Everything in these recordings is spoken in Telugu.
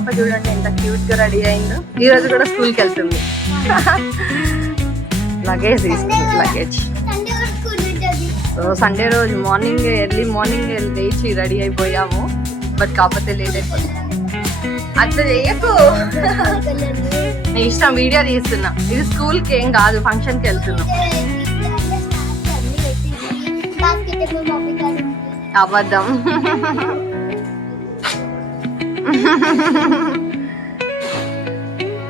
పాప చూడండి ఎంత క్యూట్గా రెడీ అయిందో. ఈ రోజు కూడా స్కూల్కి వెళ్తుంది. లగేజ్ తీసుకుంది లగేజ్. సో సండే రోజు మార్నింగ్ ఎర్లీ మార్నింగ్ లేచి రెడీ అయిపోయాము. బట్ కాకపోతే లేట్ అయిపోయింది. అట్లా చేయకు నేను ఇష్టం వీడియో తీస్తున్నా. ఇది స్కూల్కి ఏం కాదు ఫంక్షన్కి వెళ్తున్నాం అబద్ధం.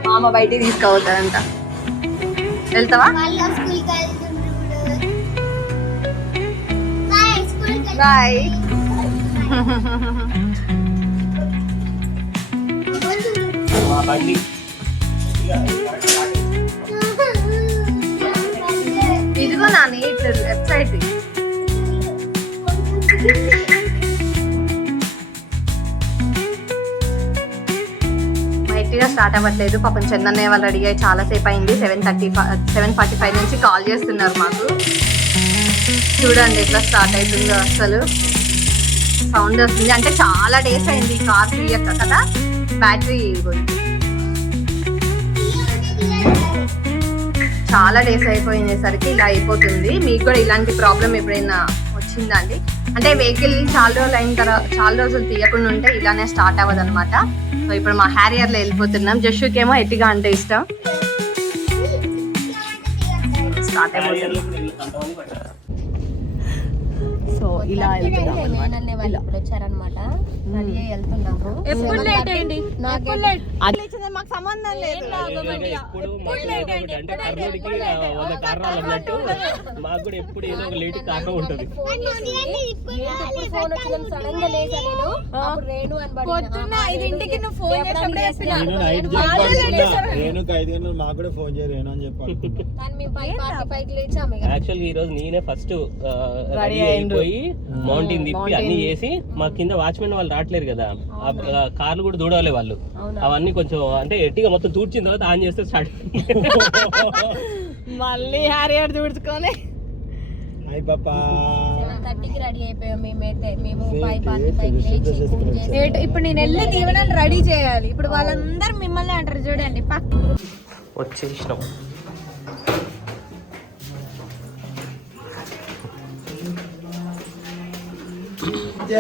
మామ బయటికి తీసుకోవద్దంట వెళ్తావా? బాయ్. ఇదిగో నాని ఇట్లా లెఫ్ట్ సైడ్ గా స్టార్ట్ అవ్వట్లేదు. పాపం చందన్నయ్య వాళ్ళు రెడీ అయ్యి చాలా సేపు అయింది. Seven thirty seven forty five నుంచి కాల్ చేస్తున్నారు మాకు. చూడండి ఎట్లా స్టార్ట్ అవుతుందో అసలు. సౌండ్ వస్తుంది. అంటే చాలా డేస్ అయింది కార్ తీయక కదా? బ్యాటరీ చాలా డేస్ అయిపోయినసరికి ఇలా అయిపోతుంది. మీకు కూడా ఇలాంటి ప్రాబ్లం ఎప్పుడైనా వచ్చిందా అండి? అంటే వెహికల్ చాలా రోజులు అయిన తర్వాత చాలా రోజులు తీయకుండా ఉంటే ఇలానే స్టార్ట్ అవ్వదు అనమాట సో ఇప్పుడు మా హ్యారియర్లో వెళ్ళిపోతున్నాం. జస్సుకేమో ఎట్టిగా అంటే ఇష్టం. స్టార్ట్ అయిపోతుంది. సో ఇలా వెళ్తున్నాం. వచ్చారనమాట వెళ్తున్నాము. ఎప్పుడు లేట్ లేట్? మాకు సంబంధం లేదు. మాకు కూడా ఎప్పుడు ఏదో ఒక లేట్ ఉంటుంది. ఫోన్ మాకు కూడా అని చెప్పాను ఈ రోజు నేనే ఫస్ట్ రెడీ అయ్యిండ్రు. అయిపోయి మౌంటైన్ తిప్పి అన్ని చేసి మా కింద వాచ్మెన్ వాళ్ళు రావట్లేరు కదా. కార్లు కూడా దూడాలి వాళ్ళు. అవన్నీ కొంచెం అంటే ఎట్టిగా మొత్తం తూడ్చిన తర్వాత ఆన్ చేస్తే స్టార్ట్ మళ్ళీ హ్యారియర్ చూడుకొని హాయ్ పాపా ఇప్పుడు నేను వెళ్ళి దీవెనలు రెడీ చేయాలి. ఇప్పుడు వాళ్ళందరూ మిమ్మల్ని అంటారు చూడండి పక్క. వచ్చేసినాం.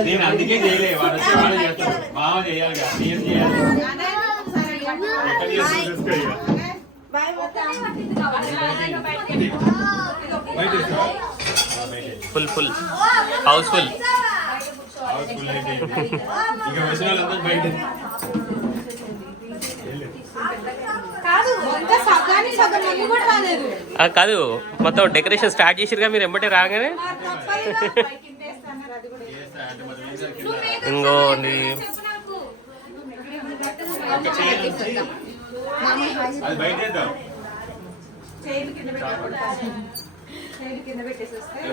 నేను అందుకే చేయలే వాడు వచ్చి వాడు చేస్తాడు మామ చేయాలి కదా నేను చేయాలి ఎక్కడ చేస్తావు చూసుకో ఇక. బయట ఇస్తావా? ఆ, బయట ఇస్తా. Full full house full house full అయితే ఇక వచ్చిన వాళ్ళందరూ బయట వెళ్ళు. కాదు ఇంకా సగానికి సగం మంది కూడా రాలేదు కాదు మొత్తం డెకరేషన్ స్టార్ట్ చేసిరుగా మీరు ఎంబటే రాగానే ఇంకోండి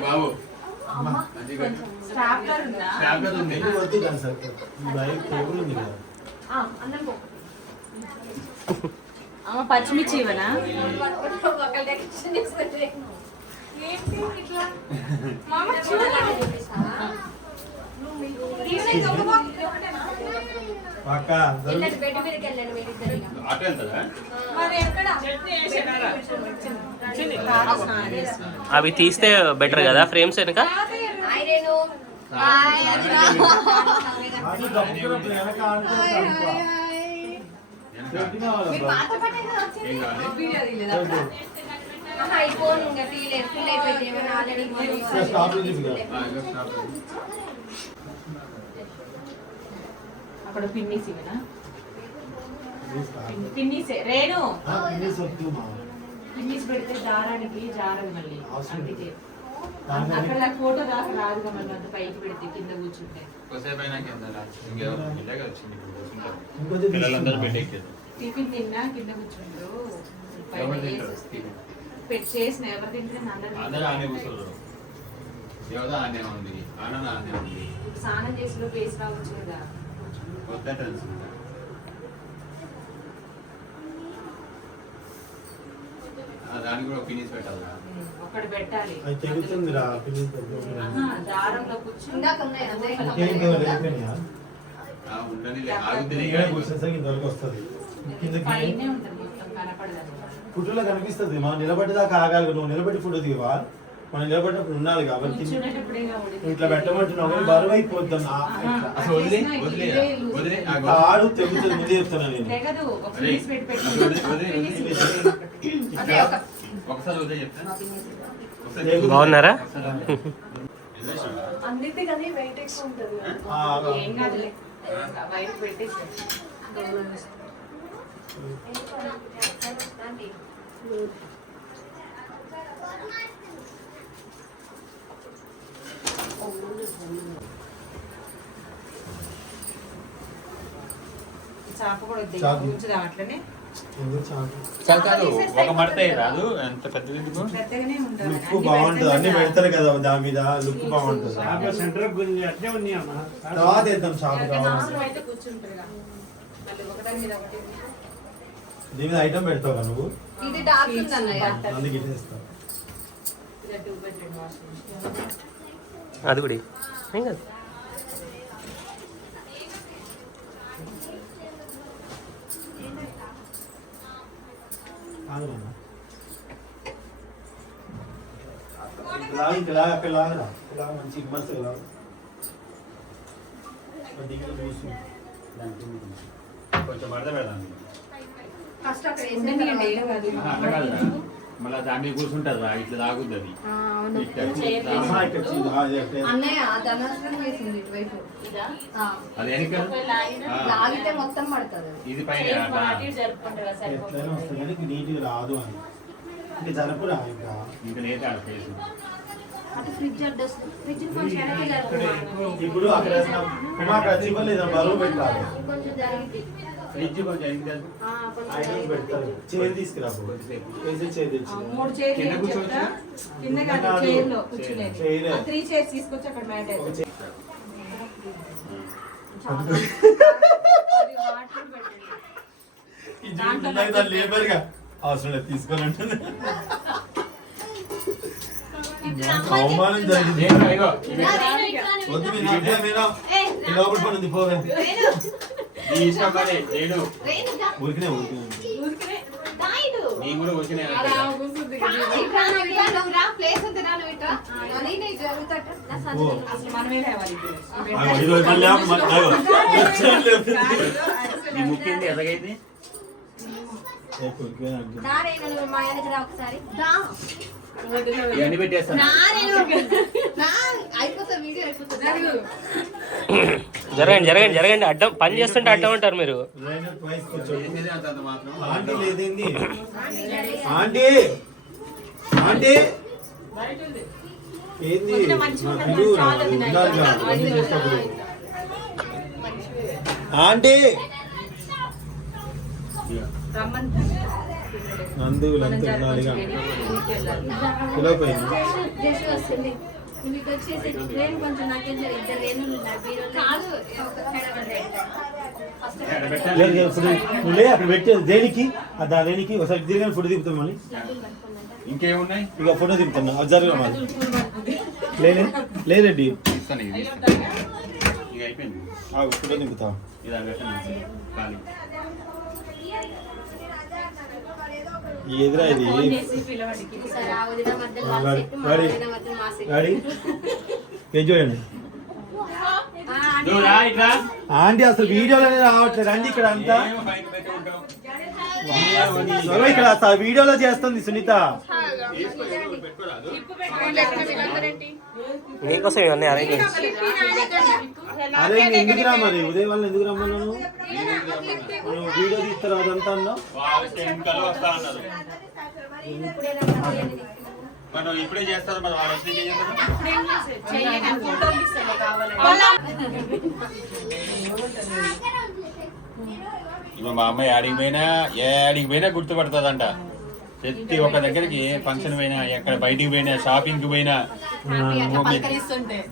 బాబు. మంచిగా స్టాప్లర్ ఉంది. ఎన్ని పక్క బెడ్ మీదకి వెళ్ళండి వెళ్తుందా? అవి తీస్తే బెటర్ కదా ఫ్రేమ్స్ వెనుక? హాయ్ అక్కడ పిన్నిస్ ఇవ్వనా పిన్నిసే రేణు! ఇన్నేసి వద్దు మా పిన్నిస్ పెడితే దారానికి జారదు మళ్ళీ. అవసరం అందుకే. అక్కడ ఫోటో దాకా రాదుగా మళ్ళీ అంత పైకి పెడితే కింద కూర్చుంటే. టిఫిన్ తిన్నా కింద కూర్చుంటారు. ఎవరు తింటారు? చేసిన ఎవరు తింటే అందరూ అందరూ ఆనే కూర్చున్నారు. యోధ ఆనే ఉంది. ఆనంద ఆనే ఉంది. ఇప్పుడు స్నానం చేసిన పేసి రావచ్చు కదా. కొత్త తెలుసు ఆ, దానికి కూడా ఫినిష్ పెట్టాలి ఒకటి పెట్టాలి. అది రా దారంలో ఆగుతుంది కిందకి ఫోటోలో కనిపిస్తుంది. మనం నిలబడ్డదాకా ఆగాలి నువ్వు నిలబెట్టి ఫోటో దిగవా? మనం నిలబడ్డప్పుడు ఉండాలి కాబట్టి ఇట్లా పెట్టమంటున్నావు కానీ బరువు అయిపోద్దాం. ఆడు తెగుతుంది ముందే చెప్తున్నా నేను. బాగున్నారా. చాప కూడా. ఉంచుదాం అట్లనే. ఒక మడతే రాదు ఎంత పెద్దది లుక్ బాగుంటుంది అన్ని పెడతారు కదా దాని మీద లుక్ బాగుంటుంది. తర్వాత వేద్దాం షాప్ కావాలి దీని మీద ఐటమ్ పెడతావు కదా నువ్వు? ఇది డార్క్ ఉంది అన్నయ్య. అందుకే బెడ్రూమ్ వాషింగ్ అది కూడా. ఏం కాదు. అక్కడ లాగరా మంచి. కొంచెం మడత పెడదాం ఫస్ట్ అక్కడ ఉండనియండి, ఏం కాదు. ఆహా, అట్లా కాదురా మళ్ళీ దాని మీద కూర్చుంటారు రా ఇట్లా తాగుద్ది అది. ఇది? అది మొత్తం పడుతుంది పైన నీట్గా రాదు అని. ఇంకా జరపురా ఇంకా. ఇంకా లేదు ఆడ ఫేస్. ఇప్పుడు అక్కడ బరువు పెట్టాలి. ఫ్రిడ్జ్ కొంచెం పెడతారు చైర్ తీసుకురా పో. వేసే చైర్ తెచ్చి మూడు చైర్లు కింద ఏం కూర్చోవచ్చా? చెప్తా? కింద కాదు కాదు. చైర్లో కూర్చునేది చైరే. ఆ త్రీ చైర్స్ తీసుకొచ్చి అక్కడ మ్యాట్ ఒక వేద్దాం. చైర్. ఇది చూడండి, దాని లేబర్గా అవసరం లేదు తీసుకోవాలంటుంది అవమానం జరిగింది వద్దు మీరు లోపల పని ఉంది పోవే నీ ఇష్టం మరి నేను. ఊరికినే ఊరికినే నేను కూడా లేదు. నీ ముక్కింది ఊరికినే అంటే. ఇవన్నీ పెట్టేస్తాను. జరగండి జరగండి జరగండి. అడ్డం పని చేస్తుంటే అడ్డం ఉంటారు మీరు. ఆంటీ నందు వీళ్ళంతా ఉండాలి జరగవచ్చు కదా. ఇంటికి వెళ్ళాలి. పిలవపోయింది లేదు, లేదు, లే అక్కడ పెట్టి దేనికి? ఆ దా దేనికి? ఒకసారి తిరిగి ఫుడ్ దింపుతాం మళ్ళీ. ఇంకేమున్నాయి? ఇక ఫోటో దింపుతాను అది మళ్ళీ లేలే లేదండి. ఫోటో దింపుతా ఇది? అది పెట్టండి ఖాళీ ఈ ఎదురా ఇది ఫోన్ చేసి పిలవండి. వాడి వాడి వాడి ఏం చూడండి? నువ్వు రా ఇట్లా. ఆంటీ అసలు వీడియోలోనే రావట్లేదు. రండి ఇక్కడ అంతా. ఇక్కడ అసలు వీడియోలో చేస్తుంది సునీత. మీకోసం ఇవన్నీ అరేంజ్ అరే నేను ఎందుకు రా మరి? ఉదయం వాళ్ళు ఎందుకు రమ్మన్నాను మనం వీడియో తీస్తారు అదంతా అన్నావు మనం ఇప్పుడే చేస్తారు మరి? వాళ్ళు మా అమ్మాయి ఆడికి పోయినా ఏ ఆడికి పోయినా గుర్తుపడుతుందంట. ప్రతి ఒక్క దగ్గరికి ఫంక్షన్ పోయినా ఎక్కడ బయటికి పోయినా షాపింగ్కి పోయినా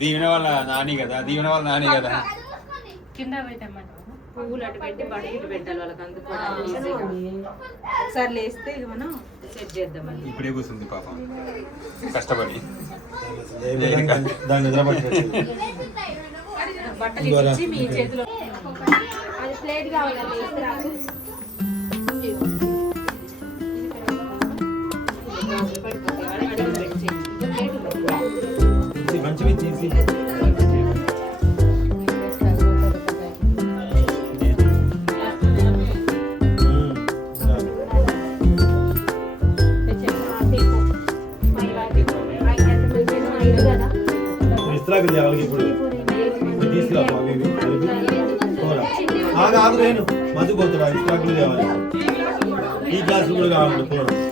దీవెన వాళ్ళ నాని కదా దీవెన వాళ్ళ నాని కదా. కింద పెట్టమంటావా? పువ్వులు అటు పెట్టి బడి ఇటు పెట్టాలి వాళ్ళకి అందుకు ఒకసారి లేస్తే ఇక మనం సెట్ చేద్దాం అది ఇప్పుడే కూర్చుంది పాపం. కష్టపడి. బట్టలు ఇచ్చి మీ చేతిలో ప్లేట్ కావాలండి ఇస్త్రాకు తేవాలి ఇప్పుడు ఇది తీసుకురా అవి ఇవి కలిపి కూర ఇస్త్రాకులు తేవాలి ఈ గ్లాసులు కూడా కావాలి కూర